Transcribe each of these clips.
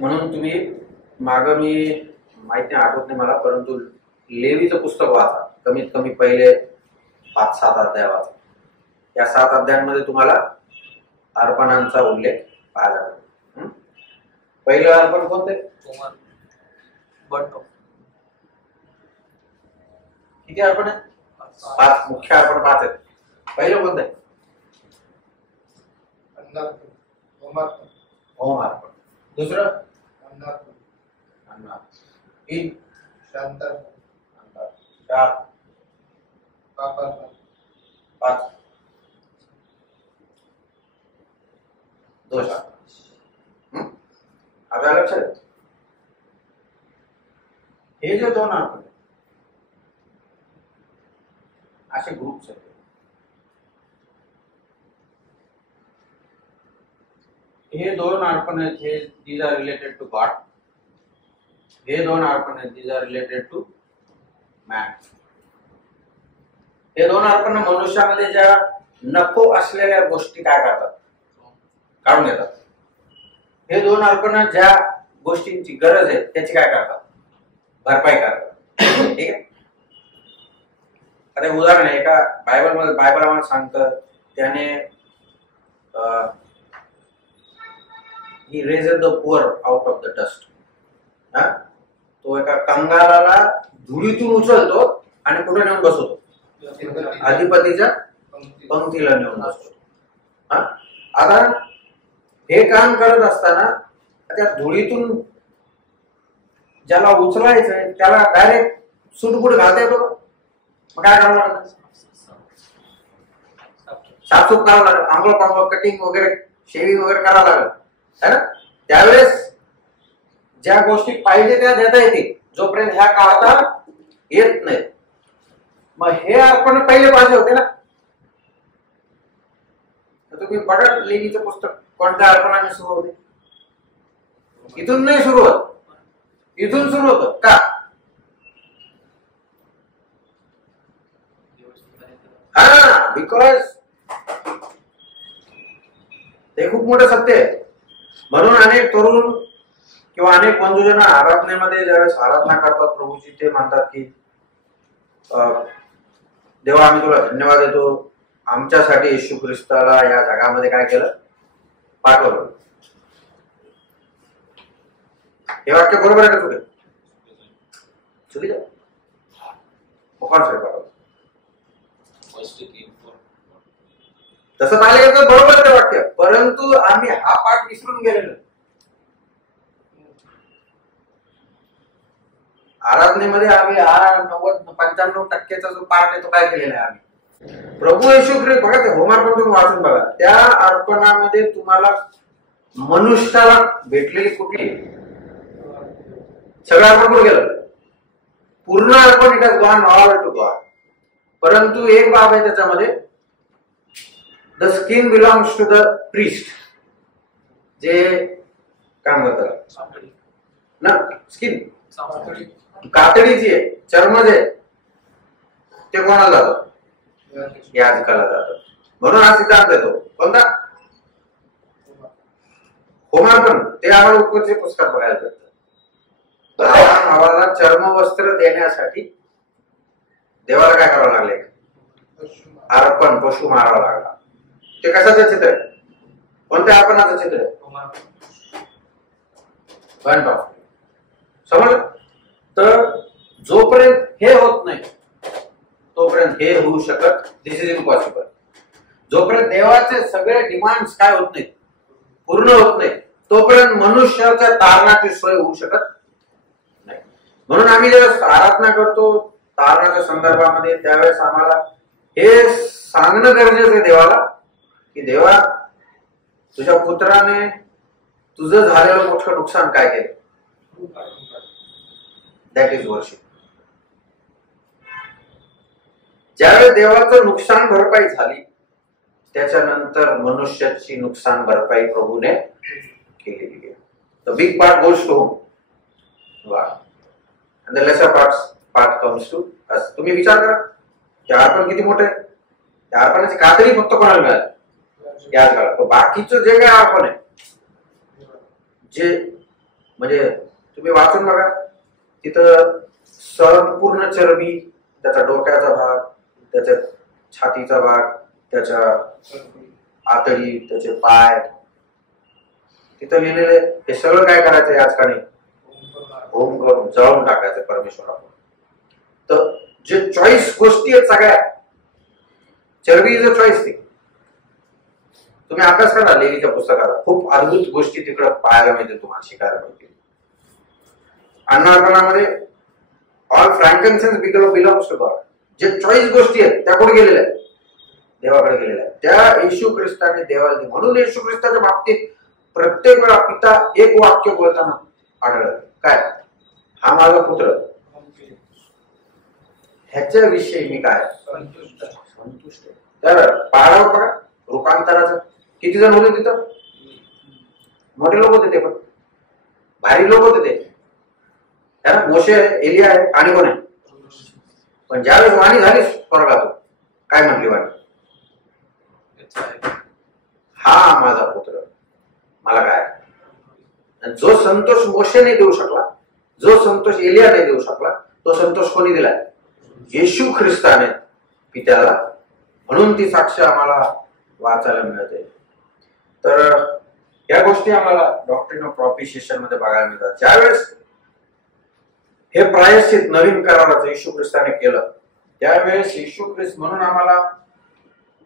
म्हणून तुम्ही माग मी माहिती नाही, आठवत नाही मला, परंतु लेवीचं पुस्तक वाचा, कमीत कमी पहिले 5-7 अध्याय वाचा. या 7 अध्यायांमध्ये तुम्हाला अर्पणांचा उल्लेख पाहायला मिळेल. पहिलं अर्पण कोणते? किती अर्पण आहेत? 5 मुख्य अर्पण 5 आहेत. पहिलं कोणतं आहे? होम अर्पण. दुसरं अन्नार्पण. 3 शांतार्पण. 4 पापार्पण. 5 दोषार्पण. आता लक्षात, हे जे 2 अर्पण असे ग्रुप्स आहेत. हे 2 अर्पण आहेत, हे these are related to God. हे 2 अर्पण आहेत, these are related to man. हे 2 अर्पण मनुष्यामध्ये ज्या नको असलेल्या गोष्टी काय करतात? काढून घेतात. हे 2 अर्पण ज्या गोष्टींची गरज आहे त्याची काय करतात? भरपाई करतात. ठीक आहे. आता उदाहरण आहे, एका बायबल आम्हाला सांगतं, त्याने he raises the poor out of the dust. तो एका कंगालाला धुळीतून उचलतो आणि कुठे नेऊन बसवतो? अधिपतीच्या पंक्तीला नेऊन बसवतो. आता हे काम करत असताना त्या धुळीतून ज्याला उचलायचंय त्याला डायरेक्ट सुटबुट घालता येतो. मग काय करावं लागतं? साफसूफ करावं लागेल, आंघोळ पांघोळ, कटिंग वगैरे, शेविंग वगैरे करावं लागेल, है ना. त्यावेळेस ज्या गोष्टी पाहिजे त्या देता येतील, जोपर्यंत ह्या काढता येत नाही. मग हे अर्पण पहिले पाहिजे होते ना. तुम्ही बघा लेवीचं पुस्तक, कोणत्या अर्पणाने सुरू होते? इथून नाही सुरू होत, इथून सुरू होतं. का? बिकॉज ते खूप मोठं सत्य आहे. म्हणून अनेक तरुण किंवा अनेक बंधुजन आराधनेमध्ये ज्यावेळेस आराधना करतात प्रभूची, ते म्हणतात की देवा, आम्ही तुला धन्यवाद देतो, आमच्यासाठी येशू ख्रिस्ताला या जगामध्ये काय केलं? पाठवलं. हे वाक्य बरोबर आहे का चुकी? चुकीचं आहे. कोणासाठी पाठवलं? तसं पाहिलं तर बरोबर ते वाक्य, परंतु आम्ही हा पाठ विसरून गेलेलो. आराधनेमध्ये आम्ही 90-95% जो पाठ आहे तो काय केलेला आहे आम्ही? प्रभू येशू ख्रिस्त. बघा ते होमार्पण तुम्ही वाचून बघा, त्या अर्पणामध्ये तुम्हाला मनुष्याला भेटलेली कुठली सगळं अर्पण कुठे गेलं? पूर्ण अर्पण it has gone all to God. परंतु एक बाब आहे त्याच्यामध्ये, the skin belongs to the priest. जे काय म्हणतात ना, स्किन, कातडी जी आहे, चर्म जे ते कोणाला जातं? याजकाला जातं. म्हणून हा सिद्धांत येतो कोणता? होमार्पण. ते आम्हाला उत्पत्तीचे पुस्तक बघायला भेटतं. भावाला चर्मवस्त्र देण्यासाठी देवाला काय करावं लागले? अर्पण, पशु मारावा लागला. ते कशाचं चित्र आहे? कोणत्या अर्पणाचं चित्र आहे? Burnt offering. समजलं? तर जोपर्यंत हे होत नाही तोपर्यंत हे होऊ शकत, दिस इज इम्पॉसिबल. जोपर्यंत देवाचे सगळे डिमांड्स काय होत नाहीत, पूर्ण होत नाही, तोपर्यंत मनुष्याच्या तारणाची सोय होऊ शकत नाही. म्हणून आम्ही जेव्हा आराधना करतो तारणाच्या संदर्भामध्ये, त्यावेळेस आम्हाला हे सांगणं गरजेचं आहे देवाला की देवा, तुझ्या पुत्राने तुझं झालेलं मोठं नुकसान काय केलं? That is worship. ज्यावेळेस देवाचं नुकसान भरपाई झाली, त्याच्यानंतर मनुष्याची नुकसान भरपाई प्रभूने केलेली आहे. The big part goes to home and the lesser part comes to us. तुम्ही विचार करा, ते अर्पण किती मोठे आहे. त्या अर्पणाची कातडी फक्त कोणाला मिळाली? याच काळात. बाकीचं जे काय अर्पण आहे, जे म्हणजे तुम्ही वाचून बघा, तिथं संपूर्ण चरबी, त्याचा डोक्याचा भाग, त्याच्या छातीचा भाग, त्याच्या आतडी, त्याचे पाय, तिथं लिहिलेले हे सगळं काय करायचंय आजकाल होम करून जळून टाकायचं परमेश्वराला. तर जे चॉईस गोष्टी आहेत सगळ्या, चरबी इज अ चॉईस थिंग. तुम्ही अभ्यास करा लेवीच्या पुस्तकाला, खूप अद्भुत गोष्टी तिकडे पाहायला मिळते, तुम्हाला शिकायला मिळतील. अन्नअर्पणामध्ये ऑल फ्रँकन्सेन्स बिलॉंग्स टू गॉड. जे चॉईस गोष्टी आहेत त्या कुठे गेलेल्या आहेत? देवाकडे गेलेल्या आहेत. त्या येशू ख्रिस्ताने देवाला दिली. म्हणून येशू ख्रिस्ताच्या बाबतीत प्रत्येक वेळा पिता एक वाक्य बोलताना आढळलं, काय? हा माझा पुत्र, ह्याच्याविषयी मी काय संतुष्ट. तर पाहावं बघा रूपांतराचं किती जण होते तिथं? मोठे लोक होते, ते पण भारी लोक होते ते. मोशे, एलिया आहे आणि कोण आहे? पण ज्यावेळेस वाणी झाली स्वर्गातून, काय म्हटली वाणी? हा माझा पुत्र, मला काय. जो संतोष मोशे नाही देऊ शकला, जो संतोष एलिया नाही देऊ शकला, तो संतोष कोणी दिलाय? येशू ख्रिस्ताने पित्याला. म्हणून ती साक्ष आम्हाला वाचायला मिळते. तर या गोष्टी आम्हाला डॉक्ट्रिन ऑफ प्रॉपिशिएशन मध्ये बघायला मिळतात. ज्यावेळेस हे प्रायश्चित नवीन कराराचं येशू ख्रिस्ताने केलं, त्यावेळेस येशू ख्रिस्त, म्हणून आम्हाला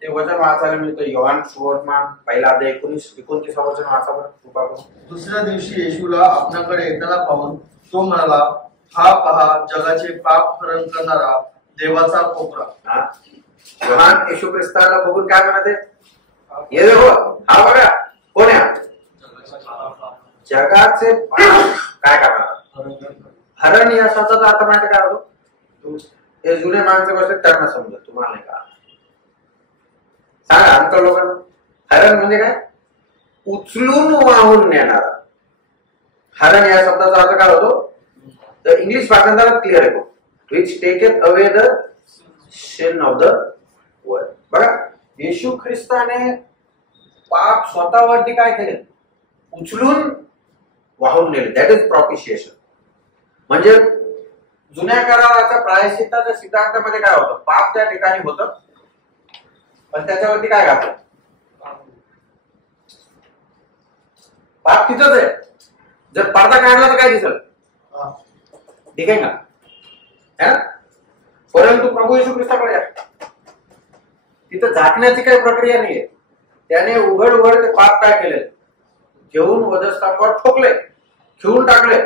ते वचन वाचायला मिळतं. योहान सुवर्तमान 1:29 वचन वाचा. दुसऱ्या दिवशी येशूला आपणाकडे येताना पाहून तो म्हणाला, हा पहा जगाचे पाप हरण करणारा देवाचा कोपरा. योहान येशू ख्रिस्ताला बघून काय म्हणते? हे देखो, हा बघा कोण आहे? जगाचे पाप काय करणार? हरण या शब्दाचा अर्थ माहिती काय होतो? हे जुने माणसं बसले त्यांना समजत, तुम्हाला नाही का? सांगा आमच्या लोकांना. हरण म्हणजे काय? उचलून वाहून नेणार. हरण या शब्दाचा अर्थ काय होतो? तर इंग्लिश भाषांतरात क्लिअर आहे, which taketh away the sin of the world. बघा येशू ख्रिस्ताने पाप स्वतःवरती काय केले? उचलून वाहून नेले. That is propitiation. म्हणजे जुन्या कराराच्या प्रायश्चित्ताच्या सिद्धांतामध्ये काय होतं? पाप त्या ठिकाणी होतं, पण त्याच्यावरती काय घातलं? पाप तिथंच आहे. जर पडदा काढला तर काय दिसल? ठीक आहे का? परंतु प्रभू येशू ख्रिस्ताकडे तिथं झाकण्याची काही प्रक्रिया नाहीये. त्याने उघड उघड ते पाप काय केले? घेऊन वधस्तंभावर ठोकले, ठेवून टाकले.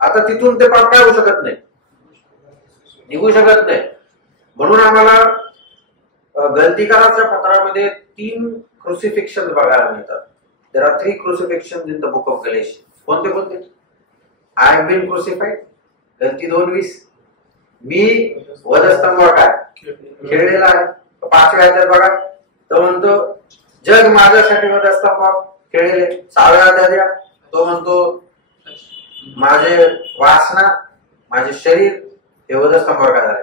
आता तिथून ते पाप काय होऊ शकत नाही, निघू शकत नाही. म्हणून आम्हाला गलतीकाराच्या पत्रामध्ये 3 क्रुसिफिक्शन बघायला मिळतात. There are 3 crucifixion in the book of Galatian. कोणते कोणते? आय हॅव बीन क्रुसिफाईड, गलती 2:20. मी वधस्तंभावर काय खेळलेला आहे. 5व्या अध्यायात बघा, तो म्हणतो जग माझ्यासाठी वधस्तंभावर खेळले. 6व्या अध्यायात तो म्हणतो माझे वासना, माझे शरीर हे वधस्तंभावर काय झाले?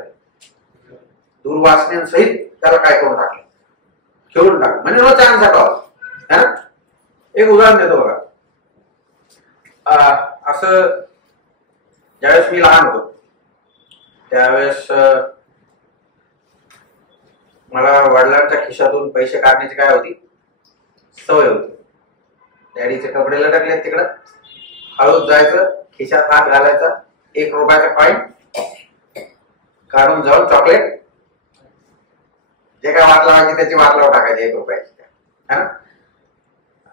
दुर्वासनेसहित त्याला काय करून टाकले? खेळून टाकले. म्हणजे नो चान्स ॲट ऑल. एक उदाहरण देतो बघा. असं ज्यावेळेस मी लहान होतो त्यावेळेस मला वडिलांच्या खिशातून पैसे काढण्याची काय होती? सवय होती. डॅडीचे कपडे लटकले तिकडं, हळूच जायचं, खिशात हात घालायचा, 1 रुपयाचा कॉईन काढून जाऊन चॉकलेट जे काय वाट लावायची त्याची वाट लावून टाकायची 1 रुपयाची.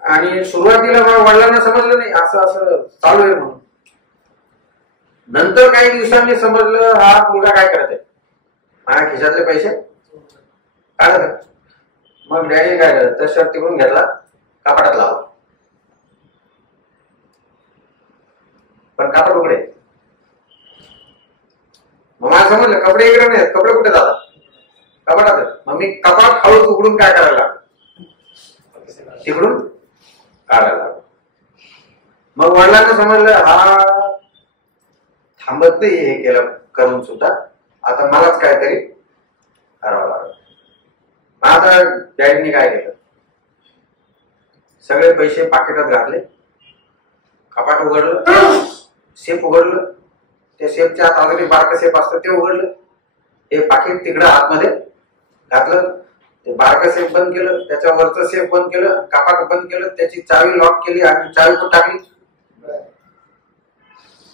आणि सुरुवातीला मग वडिलांना समजलं नाही असं असं चालू आहे म्हणून. नंतर काही दिवसांनी समजलं हा मुलगा काय करत आहे, माझ्या खिशातले पैसे काढत. मग डॅडी काय करत, तर शर्ट तिकडून घेतला, कपाटात लावला. पण कपाट उघडे. मग मला समजलं कपडे इकडे नाही, कपडे कुठे जातात? कपाटात. मग मी कपाट हळूच उघडून काय करायला लागलो? तिकडून काढायला लागलो. मग वडिलांना समजलं हा थांबत नाही हे केलं करून सुद्धा, आता मलाच काहीतरी करावं लागलं. आता डॅडीने काय केलं, सगळे पैसे पाकिटात घातले, कपाट उघडलं, सेफ उघडलं, त्या सेफच्या आत ऑलरेडी बारकं सेफ असतं ते उघडलं, हे पाकिट तिकडं आतमध्ये घातलं, ते बारकं सेफ बंद केलं, त्याच्यावरचं सेफ बंद केलं, कपाट बंद केलं, त्याची चावी लॉक केली आणि चावी कुठं टाकली,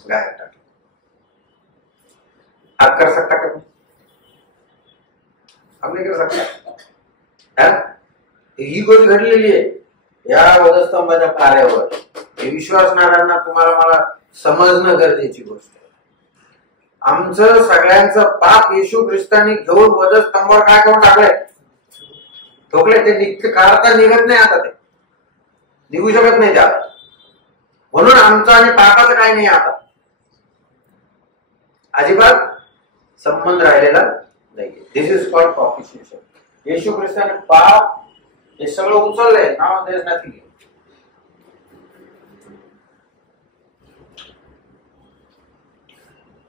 बाहेर टाकली. आप कर सकता का? हम नहीं कर सकता. ही गोष्ट घडलेली आहे या वधस्तंभाच्या कार्यावर. हे विश्वासणाऱ्यांना तुम्हाला मला समजणं गरजेची गोष्ट आहे. आमचं सगळ्यांचं पाप येशू ख्रिस्तांनी घेऊन वधस्तंभावर काय करून टाकलंय, ठोकले. ते काढता निघत नाही, आता ते निघू शकत नाही त्यात. म्हणून आमचं आणि पापाचं काय नाही, आता अजिबात संबंध राहिलेला नाही. दिस इज कॉल्ड प्रॉफिशिएशन. येशू ख्रिस्ताने पाप हे सगळं उचललंय. नाव देश नथिंग.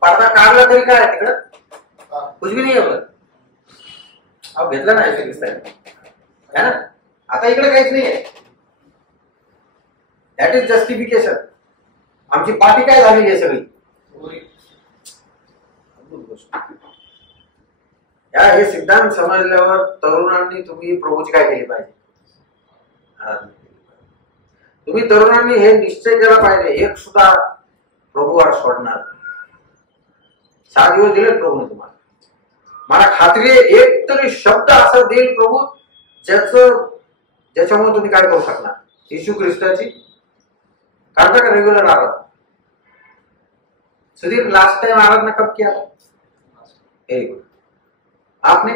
पडदा काढला तरी काय तिकडं कुछ भी नाही एवढं. अहो घेतला ना येशू ख्रिस्ताने, है ना. आता इकडे काहीच नाहीये. That is justification. आमची पार्टी काय झालेली आहे सगळी. हे सिद्धांत समजल्यावर तरुणांनी तुम्ही प्रभूची काय केली पाहिजे, तुम्ही तरुणांनी हे निश्चय केला पाहिजे, एक सुद्धा प्रभूवर सोडणार. 6 दिवस दिले प्रभूने तुम्हाला. मला खात्री आहे एक तरी शब्द असा देईल प्रभू ज्याच्यामुळे तुम्ही काय करू शकणार. येशू ख्रिस्ताची करता का रेग्युलर आराधना. सुधीर लास्ट टाइम आराधना कब किया था? Very good. आपने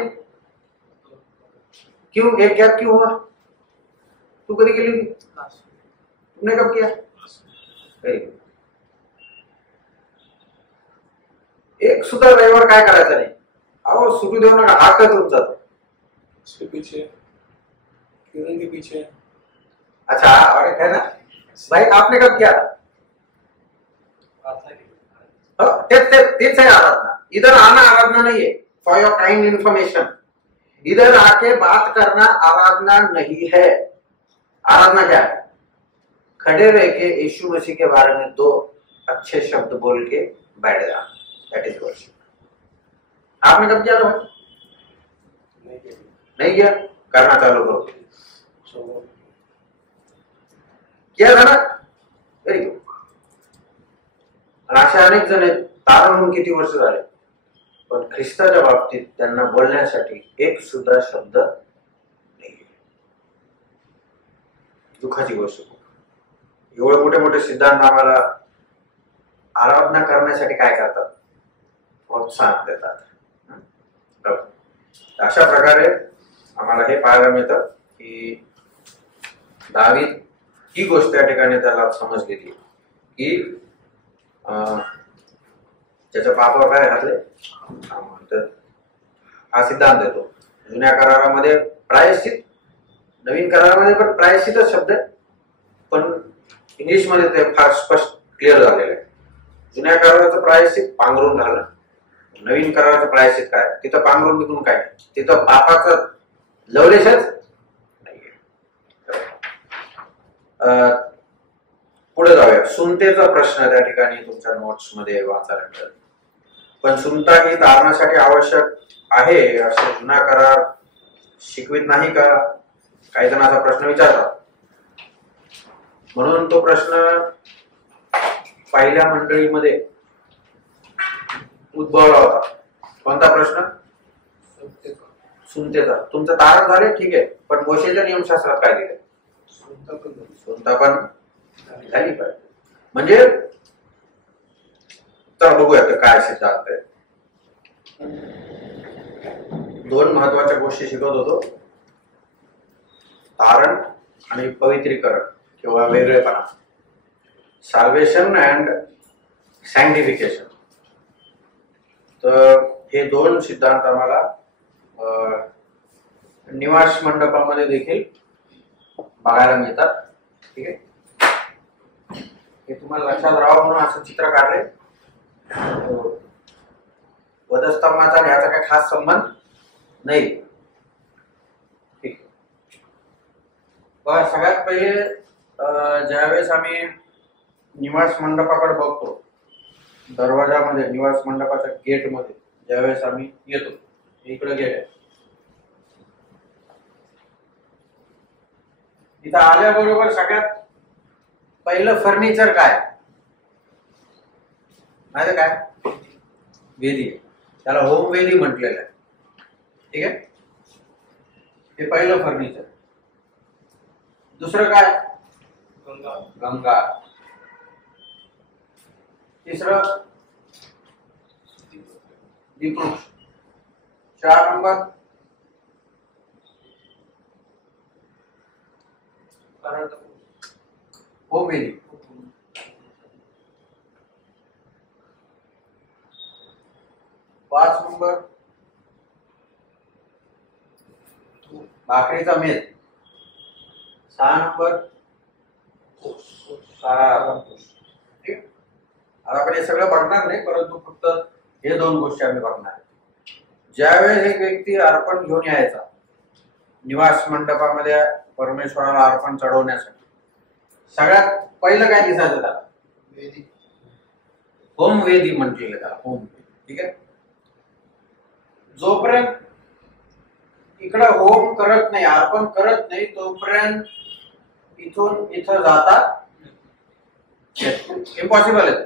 क्यों, एक क्या क्यों हुआ? तू कधी केली, तुमने कब किया? Very good. एक सुद्धा रविवार काय करायचं नाही. अहो सुटू देऊ नका, हाकच होत जातो उसके पीछे, किरण के पीछे. अच्छा और है ना भाई, आपने कब किया था? तेच है आराधना. इधर आना आराधना नहीं है. फॉर योर काइंड इंफॉर्मेशन, इधर आके बात करना आराधना नहीं है. आराधना क्या है? खड़े रह के यीशु मसीह के बारे में 2 अच्छे शब्द बोल के बैठ जाना. That is worship. आपने कब किया था भाई? नहीं किया. करना चालू करो. किया था ना. Very good. अशा अनेक जण आहेत, तारण होऊन किती वर्ष झाले, पण ख्रिस्ताच्या बाबतीत त्यांना बोलण्यासाठी एक सुद्धा शब्द नाही. दुःखाची गोष्ट. एवढे मोठे मोठे सिद्धांत आम्हाला आराधना करण्यासाठी काय करतात, प्रोत्साहन देतात. अशा प्रकारे आम्हाला हे पाहायला मिळतं की दावीद ही गोष्ट या ठिकाणी त्याला समजलेली की त्याच्या पापावर काय घातले. हा सिद्धांत देतो. जुन्या करारामध्ये प्रायश्चित, नवीन करारामध्ये पण प्रायश्चितच शब्द आहे, पण इंग्लिशमध्ये ते फार स्पष्ट क्लिअर झालेलं आहे. जुन्या कराराचं प्रायश्चित पांघरून घालणं, नवीन कराराचं प्रायश्चित काय, तिथं पांघरून निघून काय, तिथं पापाचं लवलेशच नाहीये. पुढे जाऊया. सुनतेचा प्रश्न त्या ठिकाणी तुमच्या नोट्स मध्ये वाचायला मिळेल. पण सुनता ही तारणासाठी आवश्यक आहे असं जुना करार शिकवित नाही का, काही जण असा प्रश्न विचारतात. म्हणून तो प्रश्न पहिल्या मंडळीमध्ये उद्भवला होता. कोणता प्रश्न? सुनतेचा. तुमचं तारण झाले ठीक आहे, पण मोशेच्या नियमशास्त्रात काय दिले? सुनता पण झाली पाहिजे. म्हणजे तर बघूया काय सिद्धांत आहे. 2 महत्वाच्या गोष्टी शिकवत होतो, तारण आणि पवित्रीकरण किंवा वेगळेपणा. Salvation and sanctification. तर हे 2 सिद्धांत आम्हाला निवास मंडपामध्ये देखील बघायला मिळतात. ठीक आहे, हे तुम्हाला लक्षात राहावं म्हणून असं चित्र काढले. वधस्तंभाचा आणि याचा काही खास संबंध नाही. ठीक. बघा, सगळ्यात पहिले ज्यावेळेस आम्ही निवास मंडपाकडे बघतो दरवाजामध्ये निवास मंडपाच्या गेट मध्ये ज्यावेळेस आम्ही येतो, इकडे गेट आहे, इथं आल्याबरोबर सगळ्यात पहिलं फर्निचर काय माहिती काय? वेदी. त्याला होम वेदी म्हटलेलं आहे. ठीक आहे, हे पहिलं फर्निचर. दुसरं काय? गंगा. गंगा. तिसरं दीपवृक्ष. 4 नंबर होम वेदी. 5 नंबर भाकरीचा मेज. 6 नंबर सारा. ठीक. आता आपण हे सगळं बघणार नाही, परंतु फक्त हे 2 गोष्टी आम्ही बघणार. ज्यावेळेस एक व्यक्ती अर्पण घेऊन यायचा निवास मंडपामध्ये परमेश्वराला अर्पण चढवण्यासाठी, सगळ्यात पहिलं काय दिसायचं त्याला? वेदी. होम वेदी म्हटलेलं त्याला, होम वेदी. ठीक आहे. जोपर्यंत इकडं होम करत नाही, अर्पण करत नाही, तोपर्यंत इथून इथं जाता इम्पॉसिबल आहे.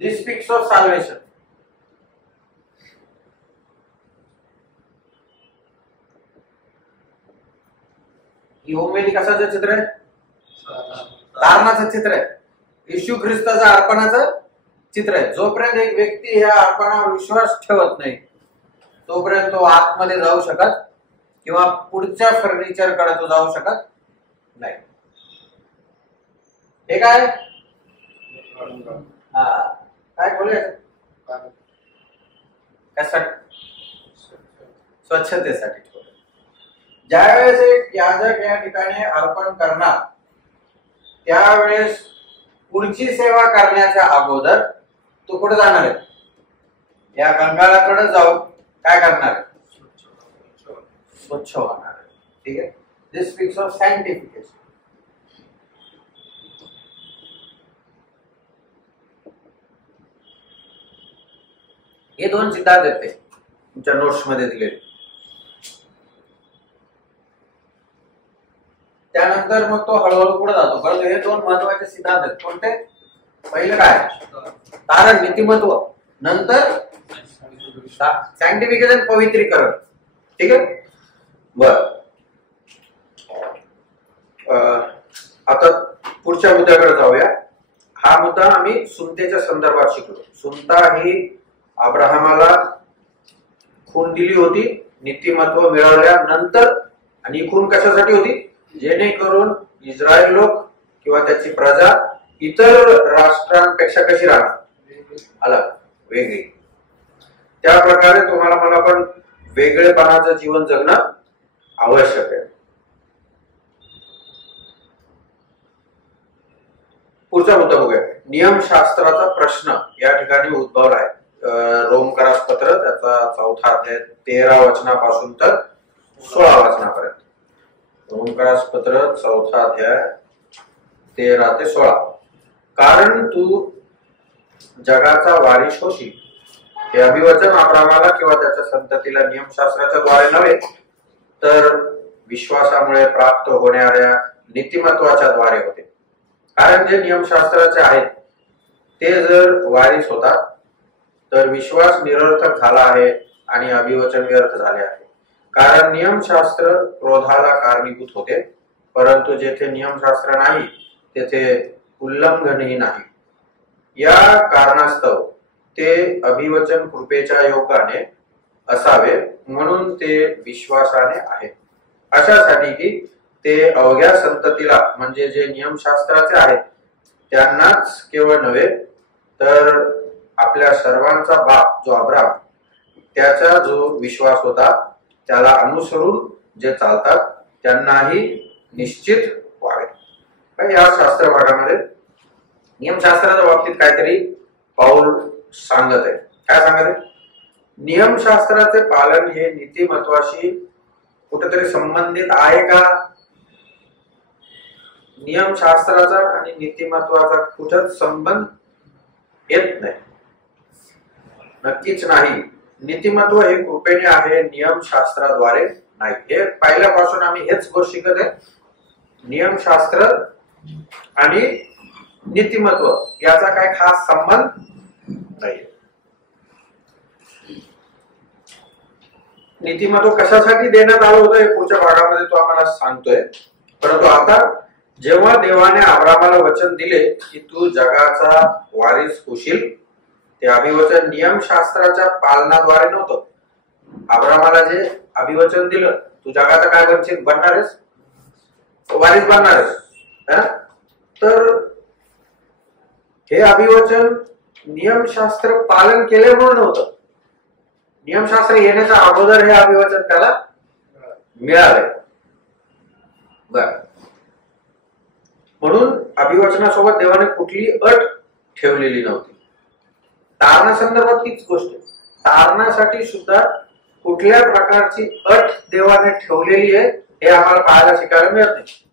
This speaks of salvation. ही होम वेदी कशाचं चित्र आहे? तारणाचं चित्र आहे. येशू ख्रिस्ताचं अर्पणाचं चित्र आहे. जोपर्यंत एक व्यक्ती ह्या अर्पणावर विश्वास ठेवत नाही, तोपर्यंत तो आतमध्ये जाऊ शकत किंवा पुढच्या फर्निचर कडे तो जाऊ शकत नाही. हे काय? काय बोलूया? स्वच्छतेसाठी. ज्यावेळेस एक याजक या ठिकाणी अर्पण करणार, त्यावेळेस पुढची सेवा करण्याच्या अगोदर तो कुठे जाणार आहे? या गंगाळाकडे जाऊन काय करणार आहे? स्वच्छ होणार आहे. ठीक आहे. This speaks of सायंटिफिकेशन. हे 2 सिद्धांत आहेत ते तुमच्या नोट्स मध्ये दिलेले. त्यानंतर मग तो हळूहळू पुढे जातो. परंतु हे 2 महत्वाचे सिद्धांत आहेत. कोणते? पहिलं काय? तारण, नीतिमत्व. नंतर सायंटिफिकेशन, पवित्रीकरण. ठीक आहे. बर, आता पुढच्या मुद्द्याकडे जाऊया. हा मुद्दा आम्ही सुनतेच्या संदर्भात शिकलो. सुनता ही अब्राहमाला खून दिली होती नीतिमत्व मिळवल्यानंतर. आणि ही खून कशासाठी होती? जेणेकरून इस्रायल लोक किंवा त्याची प्रजा इतर राष्ट्रांपेक्षा कशी राहणार? अलग, वेगळी. त्या प्रकारे तुम्हाला मला पण वेगळेपणाचं जीवन जगणं आवश्यक आहे. पुढचा मुद्दा बघूया. नियमशास्त्राचा प्रश्न या ठिकाणी उद्भवला आहे. रोमकरास पत्र त्याचा 4था अध्याय 13 वचनापासून तर 16 वचनापर्यंत. रोमकरास पत्र 4था अध्याय 13 ते 16. कारण तू जगाचा वारिस होशील हे अभिवचन अब्रामाला किंवा त्याच्या संततीला नियमशास्त्राच्या द्वारे नव्हे, तर विश्वासामुळे प्राप्त होणाऱ्या नीतिमत्वाच्या द्वारे होते. कारण जे नियमशास्त्राचे आहेत ते जर वारिस होतात, तर विश्वास निरर्थक झाला आहे आणि अभिवचन व्यर्थ झाले आहे. कारण नियमशास्त्र क्रोधाला कारणीभूत होते, परंतु जेथे नियमशास्त्र नाही तेथे उल्लंघनही नाही. या कारणास्तव ते अभिवचन कृपेच्या योगाने असावे, म्हणून ते विश्वासाने आहे, अशासाठी की ते अवघ्या संततीला म्हणजे जे नियमशास्त्राचे आहेत त्यांनाच केवळ नव्हे, तर आपल्या सर्वांचा बाप जो अब्राम त्याचा जो विश्वास होता त्याला अनुसरून जे चालतात त्यांनाही निश्चित व्हावे. या शास्त्र भागामध्ये नियमशास्त्राच्या बाबतीत काहीतरी पाऊल सांगत आहे. काय सांगत आहे? नियमशास्त्राचे पालन हे नीतिमत्वाशी कुठेतरी संबंधित आहे का? नियमशास्त्राचा आणि नीतिमत्वाचा कुठंच संबंध येत नाही, नक्कीच नाही. नीतिमत्व हे कृपेने आहे, नियमशास्त्राद्वारे नाही. हे पहिल्यापासून आम्ही हेच गोष्ट शिकत आहे. नियमशास्त्र आणि नीतिमत्व याचा काय खास संबंध नाही. नीतिमत्व कशासाठी देण्यात आलं होतं हे पुढच्या भागामध्ये तो आम्हाला सांगतोय. परंतु आता जेव्हा देवाने अब्रामाला वचन दिले की तू जगाचा वारीस होशील, ते अभिवचन नियमशास्त्राच्या पालनाद्वारे नव्हतं. अब्रामाला जे अभिवचन दिलं, तू जगाचा काय बनशील, बनणारच, वारीस बनणारच. तर हे अभिवचन नियमशास्त्र पालन केल्यामुळे नव्हतं. नियमशास्त्र येण्याच्या अगोदर हे अभिवचन त्याला मिळाले. बर, म्हणून अभिवचनासोबत देवाने कुठली अट ठेवलेली नव्हती. तारणासंदर्भात तीच गोष्ट, तारणासाठी सुद्धा कुठल्या प्रकारची अट देवाने ठेवलेली आहे हे आम्हाला पाहायला शिकायला मिळत नाही.